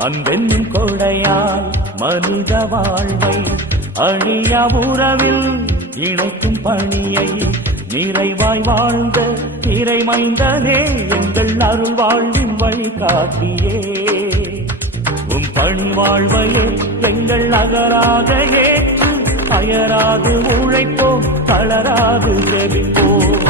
அன்பென்னும் கொடையால் மனித வாழ்வை அழியா உறவில் இணைக்கும் பணியை நிறைவாய் வாழ்ந்த இறைமைந்தனே எங்கள் அருள் வாழ்வின் வழிகாட்டியே பணி வாழ்வையே எங்கள் அகராக ஏற்று அயராது உழைப்போம் தளராது ஜெபிப்போம்.